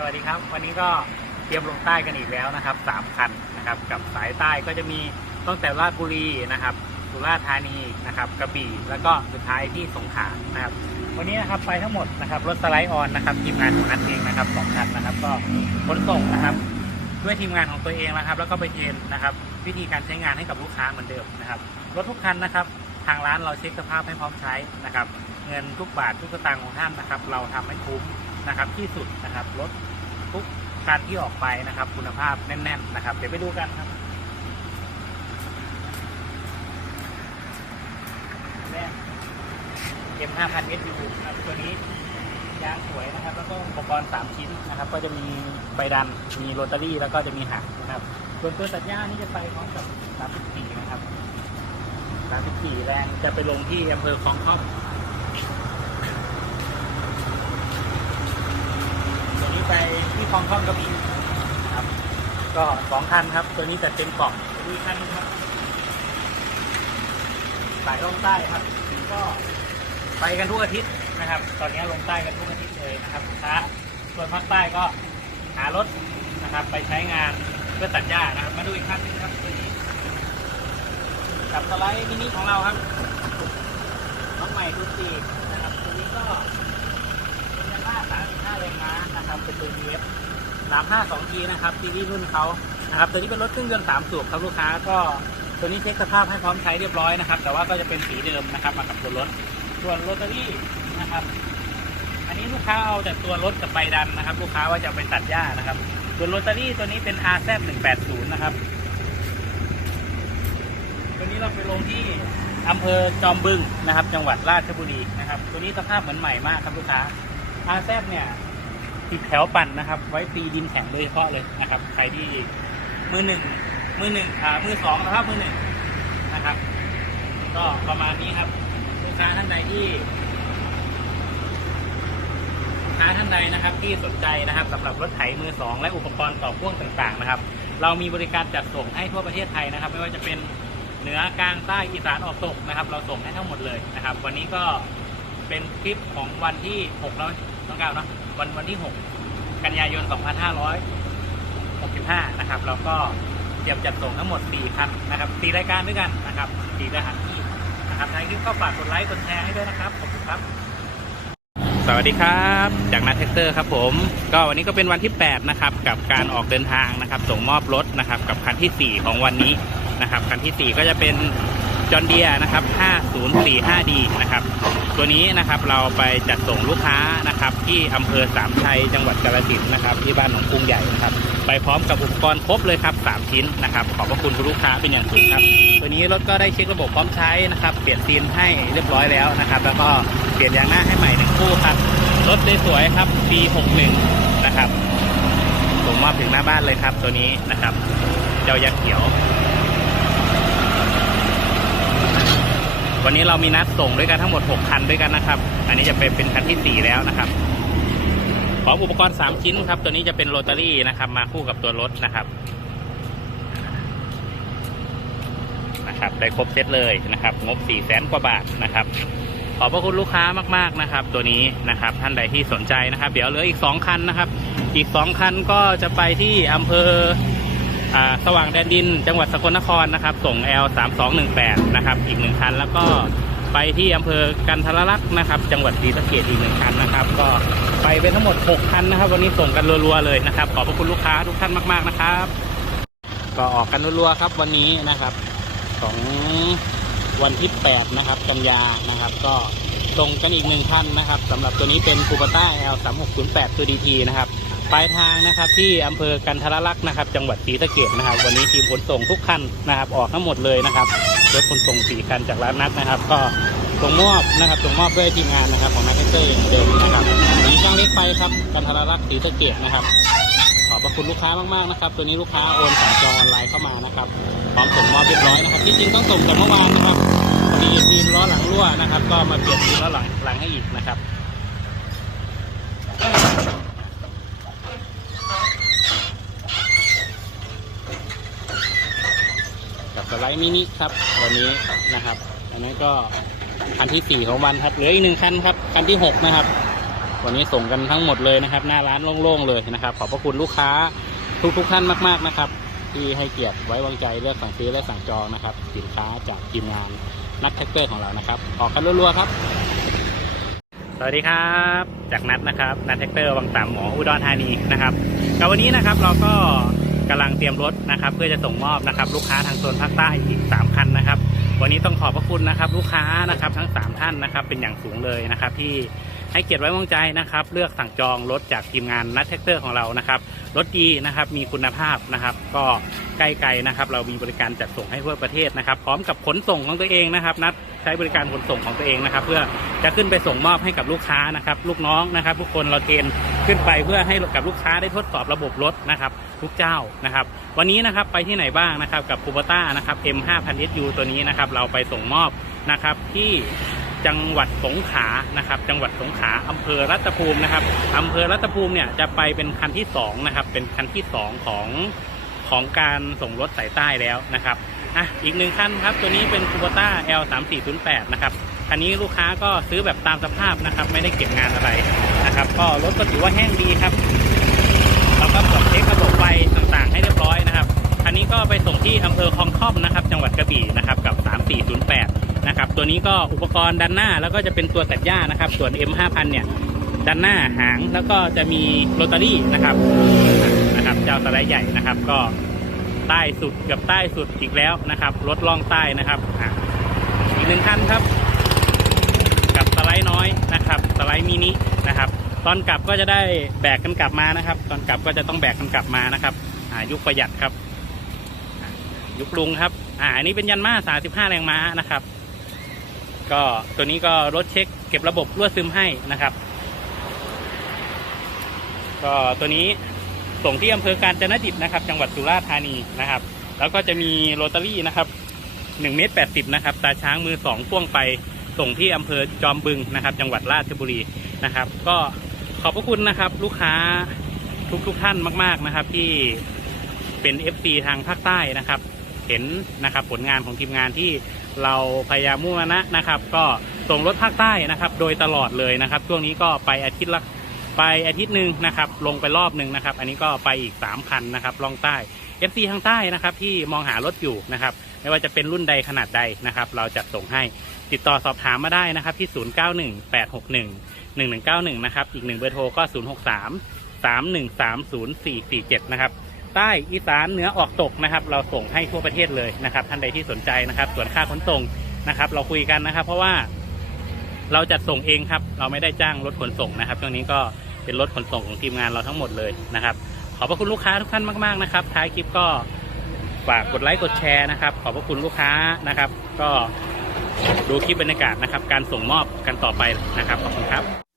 สวัสดีครับ วันนี้ก็เตรียมลงใต้กันอีกแล้วนะครับสามคันนะครับ กับสายใต้ก็จะมีตั้งแต่ราชบุรีนะครับสุราษฎร์ธานีนะครับกระบี่แล้วก็สุดท้ายที่สงขลานะครับ วันนี้นะครับไปทั้งหมดนะครับรถสไลด์ออนนะครับทีมงานของนัทเองนะครับสองคันนะครับ ก็ขนส่งนะครับ ด้วยทีมงานของตัวเองนะครับ แล้วก็ไปเทรนนะครับ วิธีการใช้งานให้กับลูกค้าเหมือนเดิมนะครับรถทุกคันนะครับ ทางร้านเราเช็คสภาพให้พร้อมใช้นะครับ เงินทุกบาททุกสตางค์ของท่านนะครับ เราทำให้คุ้ม นะครับที่สุดนะครับรถทุกการที่ออกไปนะครับ คุณภาพแน่น ๆ นะครับ เดี๋ยวไปดูกันครับแรก M5000 SU นะครับตัวนี้ยางสวยนะครับ แล้วก็อุปกรณ์ 3 ชิ้นนะครับ ก็จะมีใบดันมีโรตารี่แล้วก็จะมีหางนะครับส่วนตัวตัดหญ้านี่จะไปพร้อมกับ 34 นะครับ 34 แรงจะไปลงที่อำเภอคลองท่อมตัวนี้ ไปที่คลองท่อมกระบี่นะครับ ก็สองคันครับ ตัวนี้จะเต็มกล่องตัวนี้คันนึงครับสายลงใต้ครับ ก็ไปกันทุกอาทิตย์นะครับ ตอนนี้ลงใต้กันทุกอาทิตย์เลยนะครับลูกค้าส่วนภาคใต้ก็หารถนะครับ ไปใช้งานเพื่อตัดหญ้านะครับ มาดูอีกคันหนึงครับตัวนี้กับสไลด์มินิของเราครับน้องใหม่ทุกปีนะครับตัวนี้ก็ เป็นยาม่าสามห้าแรงม้านะครับเป็นตัว F สามห้าสองทีนะครับซีรีส์รุ่นเขานะครับตัวนี้เป็นรถเครื่องยนต์สามสูบครับลูกค้าก็ตัวนี้เช็คสภาพให้พร้อมใช้เรียบร้อยนะครับ แต่ว่าก็จะเป็นสีเดิมนะครับมากับตัวรถส่วนโรตารี่นะครับ อันนี้ลูกค้าเอาแต่ตัวรถกับใบดันนะครับ ลูกค้าว่าจะไปตัดหญ้านะครับ ส่วนโรตารี่ตัวนี้เป็น RZ 180นะครับตัวนี้เราไปลงที่อำเภอจอมบึงนะครับ จังหวัดราชบุรีนะครับ ตัวนี้สภาพเหมือนใหม่มากครับลูกค้า RZ เนี่ยติดแถวปั่นนะครับ ไว้ตีดินแข็งโดยเฉพาะเลยนะครับ ใครที่มือหนึ่งมือหนึ่งอ่ามือสองนะครับมือหนึ่งนะครับ ก็ประมาณนี้ครับลูกค้าท่านใดที่ลูกค้าท่านใดนะครับ ที่สนใจนะครับสำหรับรถไถมือสองและอุปกรณ์ต่อพ่วงต่าง ๆ นะครับ เรามีบริการจัดส่งให้ทั่วประเทศไทยนะครับ ไม่ว่าจะเป็นเหนือกลางใต้อีสานออกตกนะครับ เราส่งให้ทั้งหมดเลยนะครับ วันนี้ก็เป็นคลิปของวันที่6แล้ว ต้องกล่าวเนาะวันวันที่ 6 กันยายน 2565 นะครับเราก็เตรียมจัดส่งทั้งหมด 4 คันนะครับ4รายการด้วยกันนะครับ4รหัสที่นะครับใครที่เข้าฝากกดไลค์กดแชร์ให้ด้วยนะครับ ขอบคุณครับ สวัสดีครับ จากนัทเทคเตอร์ครับผม ก็วันนี้ก็เป็นวันที่ 8 นะครับ กับการออกเดินทางนะครับ ส่งมอบรถนะครับ กับคันที่ 4 ของวันนี้นะครับ คันที่ 4 ก็จะเป็น จอ n เดียนะครับ 5045D นะครับ ตัวนี้นะครับเราไปจัดส่งลูกค้านะครับ ที่อำเภอสามชัยจังหวัดกาฬสินธุ์นะครับ ที่บ้านหนองกรุงใหญ่นะครับ ไปพร้อมกับอุปกรณ์ครบเลยครับ 3 ชิ้นนะครับ ขอบพระคุณลูกค้าเป็นอย่างสูงครับ ตัวนี้รถก็ได้เช็คระบบพร้อมใช้นะครับ เปลี่ยนซีนให้เรียบร้อยแล้วนะครับ แล้วก็เปลี่ยนยางหน้าให้ใหม่หนึ่งคู่ครับ รถสวยครับปี61นะครับ ผมมอบถึงหน้าบ้านเลยครับ ตัวนี้นะครับ เจ้ายักษ์เขียว วันนี้เรามีนัดส่งด้วยกันทั้งหมด 6 คันด้วยกันนะครับ อันนี้จะเป็นเป็นคันที่ 4 แล้วนะครับ ขออุปกรณ์ 3 ชิ้นครับ ตัวนี้จะเป็นโรตารี่นะครับ มาคู่กับตัวรถนะครับ นะครับ ได้ครบเซตเลยนะครับ งบ 4 0 0แสนกว่าบาทนะครับ ขอบพระคุณลูกค้ามากๆนะครับ ตัวนี้นะครับ ท่านใดที่สนใจนะครับ เดี๋ยวเหลืออีก 2 คันนะครับ อีก 2 คันก็จะไปที่อำเภอ สว่างแดนดิน จังหวัดสกลนครนะครับ ส่ง L 3 2 1 8นะครับ อีกหนึ่งคัน แล้วก็ไปที่อำเภอกันทรลักษณ์นะครับ จังหวัดศรีสะเกดอีกหนึ่งคันนะครับ ก็ไปเป็นทั้งหมด 6 คันนะครับ วันนี้ส่งกันรัวๆเลยนะครับ ขอบพระคุณลูกค้าทุกท่านมาก ๆนะครับ ก็ออกกันรัวๆครับวันนี้นะครับของวันที่ 8 นะครับ กันยานะครับ ก็ส่งกันอีกหนึ่งคันนะครับสำหรับตัวนี้เป็นคูปต้า L 3 6 0 8ตัว DT นะครับ ปลายทางนะครับที่อำเภอกันทรลักษณ์นะครับ จังหวัดศรีสะเกดนะครับ วันนี้ทีมขนส่งทุกคันนะครับ ออกทั้งหมดเลยนะครับรถขนส่งสี่คันจากร้านนัดนะครับ ก็ส่งมอบนะครับส่งมอบด้วยทีมงานนะครับ ของนักเตอร์เดิมนะครับมีจ้างเล็กไปครับกันทรลักษณ์ศรีสะเกดนะครับ ขอบพระคุณลูกค้ามากๆนะครับ ตัวนี้ลูกค้าโอนสั่งจองออนไลน์เข้ามานะครับพร้อมส่งมอบเรียบร้อยนะครับที่จริงต้องส่งแต่เมื่อวานนะครับพอดีทีมล้อหลังรั่วนะครับ ก็มาเปลี่ยนทีมล้อหลังหลังให้อีกนะครับ กับสไลด์มินิครับวันนี้นะครับ อันนี้ก็คันที่สี่ของวันครับเหลืออีกหนึ่งคันครับคันที่หกนะครับ วันนี้ส่งกันทั้งหมดเลยนะครับ หน้าร้านโล่งๆเลยนะครับ ขอบพระคุณลูกค้าทุกๆท่านมากๆนะครับ ที่ให้เกียรติไว้วางใจเลือกสั่งซื้อและสั่งจองนะครับ สินค้าจากทีมงานนักแท็กเตอร์ของเรานะครับ ออกกันรัวๆครับ สวัสดีครับ จากนัดนะครับนัดแท็กเตอร์วังสามหมออุดรธานีนะครับกับวันนี้นะครับเราก็ กำลังเตรียมรถนะครับ เพื่อจะส่งมอบนะครับ ลูกค้าทางโซนภาคใต้อีก 3 คันนะครับ วันนี้ต้องขอบพระคุณนะครับ ลูกค้านะครับทั้ง 3 ท่านนะครับ เป็นอย่างสูงเลยนะครับ ที่ให้เกียรติไว้วางใจนะครับ เลือกสั่งจองรถจากทีมงานนัดแท็กเตอร์ของเรานะครับรถดีนะครับมีคุณภาพนะครับ ก็ใกล้ไกลนะครับ เรามีบริการจัดส่งให้ทั่วประเทศนะครับ พร้อมกับขนส่งของตัวเองนะครับ นัด ช้บริการขนส่งของตัวเองนะครับ เพื่อจะขึ้นไปส่งมอบให้กับลูกค้านะครับ ลูกน้องนะครับ ทุกคนเราเทรนขึ้นไปเพื่อให้กับลูกค้าได้ทดสอบระบบรถนะครับ ทุกเจ้านะครับ วันนี้นะครับไปที่ไหนบ้างนะครับ กับคูปต้านะครับ M 5 0 0 SU ตัวนี้นะครับ เราไปส่งมอบนะครับที่จังหวัดสงขลานะครับ จังหวัดสงขลาอำเภอรัตภูมินะครับอำเภอรัตภูมิเนี่ยจะไปเป็นคันที่สองนะครับเป็นคันที่สองของของการส่งรถสายใต้แล้วนะครับ อะอีกหนึ่งคันครับ ตัวนี้เป็นคูปต้า L 3 4 0 8นะครับคันนี้ลูกค้าก็ซื้อแบบตามสภาพนะครับ ไม่ได้เก็บงานอะไรนะครับ ก็รถก็ถือว่าแห้งดีครับแล้วก็ตรวจเช็คระบบไฟต่างๆ ให้เรียบร้อยนะครับอันนี้ก็ไปส่งที่อำเภอคลองท่อมนะครับ จังหวัดกระบี่นะครับกับ 3408นะครับตัวนี้ก็อุปกรณ์ด้านหน้าแล้วก็จะเป็นตัวตัดหญ้านะครับ ส่วน M5000 เนี่ยด้านหน้าหางแล้วก็จะมีโรตารี่นะครับนะครับเจ้าสไลด์ใหญ่นะครับ ก็ ใต้สุดเกือบใต้สุดอีกแล้วนะครับ รถล่องใต้นะครับออีกหนึ่งคันครับ กับสไลด์น้อยนะครับสไลด์มินินะครับ ตอนกลับก็จะได้แบกกันกลับมานะครับ ตอนกลับก็จะต้องแบกกันกลับมานะครับยุคประหยัดครับ ยุคลุงครับ อ่าอันนี้เป็นยันมา 35 แรงม้านะครับ ก็ตัวนี้ก็รถเช็ค เก็บระบบรั่วซึมให้นะครับ ก็ตัวนี้ ส่งที่อำเภอการจนดิตนะครับ จังหวัดสุราษฎร์ธานีนะครับ แล้วก็จะมีโรตารี่นะครับ1เมตร80นะครับ ตาช้างมือสองพ่วงไปส่งที่อำเภอจอมบึงนะครับ จังหวัดราชบุรีนะครับ ก็ขอบพระคุณนะครับ ลูกค้าทุกทุกๆท่านมาก ๆนะครับ ที่เป็น FC ทางภาคใต้นะครับ เห็นนะครับผลงานของทีมงานที่เราพยายามมุ่งมานะนะครับ ก็ส่งรถภาคใต้นะครับ โดยตลอดเลยนะครับ ช่วงนี้ก็ไปอาทิตย์ละ ไปอาทิตย์หนึ่งนะครับลงไปรอบหนึ่งนะครับ อันนี้ก็ไปอีก3คันนะครับล่องใต้ FC ทางใต้นะครับที่มองหารถอยู่นะครับไม่ว่าจะเป็นรุ่นใดขนาดใดนะครับ เราจัดส่งให้ติดต่อสอบถามมาได้นะครับที่ 091861 1191 นะครับ อีกหนึ่งเบอร์โทรก็ 063 3130447 นะครับใต้อีสานเหนือออกตกนะครับ เราส่งให้ทั่วประเทศเลยนะครับ ท่านใดที่สนใจนะครับ ส่วนค่าขนส่งนะครับ เราคุยกันนะครับ เพราะว่าเราจัดส่งเองครับ เราไม่ได้จ้างรถขนส่งนะครับช่วงนี้ก็ เป็นรถขนส่งของทีมงานเราทั้งหมดเลยนะครับ ขอบพระคุณลูกค้าทุกท่านมากๆนะครับ ท้ายคลิปก็ฝากกดไลค์กดแชร์นะครับ ขอบพระคุณลูกค้านะครับ ก็ดูคลิปบรรยากาศนะครับ การส่งมอบกันต่อไปนะครับขอบคุณครับ